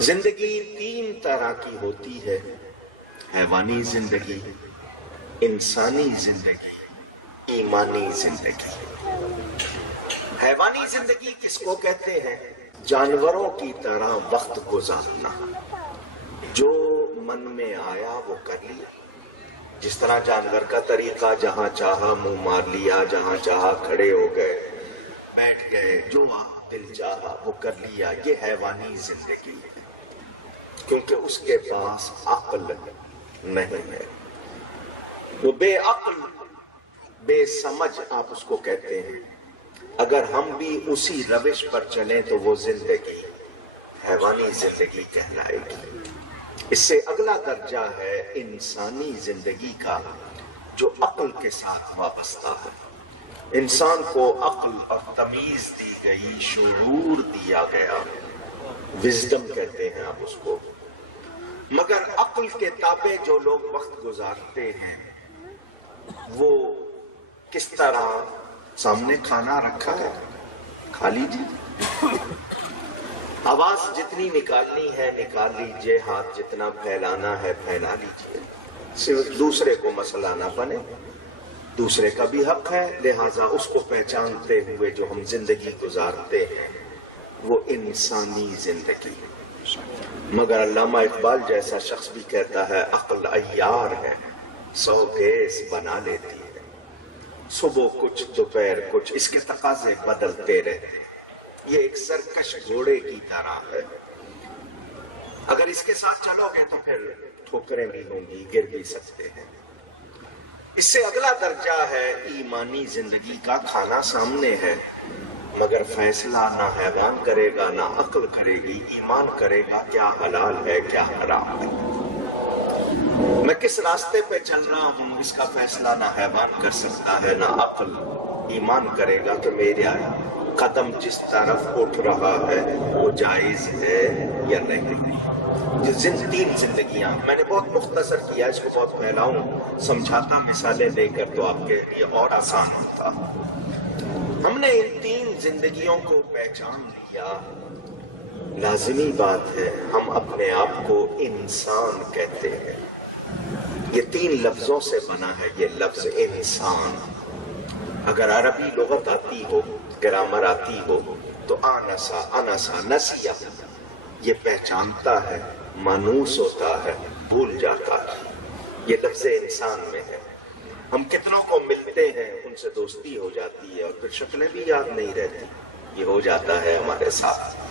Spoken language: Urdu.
زندگی تین طرح کی ہوتی ہے: حیوانی زندگی، انسانی زندگی، ایمانی زندگی۔ حیوانی زندگی کس کو کہتے ہیں؟ جانوروں کی طرح وقت گزارنا، جو من میں آیا وہ کر لیا۔ جس طرح جانور کا طریقہ، جہاں چاہا منہ مار لیا، جہاں چاہا کھڑے ہو گئے، بیٹھ گئے، جو دل چاہا وہ کر لیا، یہ حیوانی زندگی ہے، کیونکہ اس کے پاس عقل نہیں ہے۔ وہ بے عقل، بے سمجھ آپ اس کو کہتے ہیں۔ اگر ہم بھی اسی روش پر چلیں تو وہ زندگی حیوانی زندگی کہلائے گی۔ اس سے اگلا درجہ ہے انسانی زندگی کا، جو عقل کے ساتھ وابستہ ہے۔ انسان کو عقل اور تمیز دی گئی، شعور دیا گیا، وزڈم کہتے ہیں آپ اس کو۔ مگر عقل کے تابع جو لوگ وقت گزارتے ہیں، وہ کس طرح؟ سامنے کھانا رکھا ہے، کھا لیجیے، آواز جتنی نکالنی ہے نکال لیجیے، ہاتھ جتنا پھیلانا ہے پھیلا لیجیے، صرف دوسرے کو مسئلہ نہ بنے۔ دوسرے کا بھی حق ہے، لہٰذا اس کو پہچانتے ہوئے جو ہم زندگی گزارتے ہیں وہ انسانی زندگی۔ مگر علامہ اقبال جیسا شخص بھی کہتا ہے، عقل عیار ہے، 100 گیس بنا لیتی ہے، صبح کچھ دوپہر کچھ، اس کے تقاضے بدلتے رہتے ہیں۔ یہ ایک سرکش گھوڑے کی طرح ہے، اگر اس کے ساتھ چلو گے تو پھر ٹھوکریں بھی ہوں گی، گر بھی سکتے ہیں۔ اس سے اگلا درجہ ہے ایمانی زندگی کا۔ کھانا سامنے ہے، مگر فیصلہ نہ حیوان کرے گا نہ عقل کرے گی، ایمان کرے گا کیا حلال ہے کیا حرام ہے۔ میں کس راستے پہ چل رہا ہوں، اس کا فیصلہ نہ حیوان کر سکتا ہے نہ عقل۔ ایمان کرے گا کہ میرا قدم جس طرف اٹھ رہا ہے وہ جائز ہے یا نہیں۔ تین زندگیاں میں نے بہت مختصر کیا، اس کو بہت پھیلاؤں سمجھاتا مثالیں دے کر تو آپ کے لیے اور آسان ہوتا۔ ہم نے ان تین زندگیوں کو پہچان لیا، لازمی بات ہے ہم اپنے آپ کو انسان کہتے ہیں۔ یہ تین لفظوں سے بنا ہے یہ لفظ انسان۔ اگر عربی لغت آتی ہو، گرامر آتی ہو تو آنسا انسا نسیہ، یہ پہچانتا ہے، مانوس ہوتا ہے، بھول جاتا ہے، یہ لفظ انسان میں ہے۔ ہم کتنوں کو ملتے ہیں، ان سے دوستی ہو جاتی ہے اور پھر شکلیں بھی یاد نہیں رہتی، یہ ہو جاتا ہے ہمارے ساتھ۔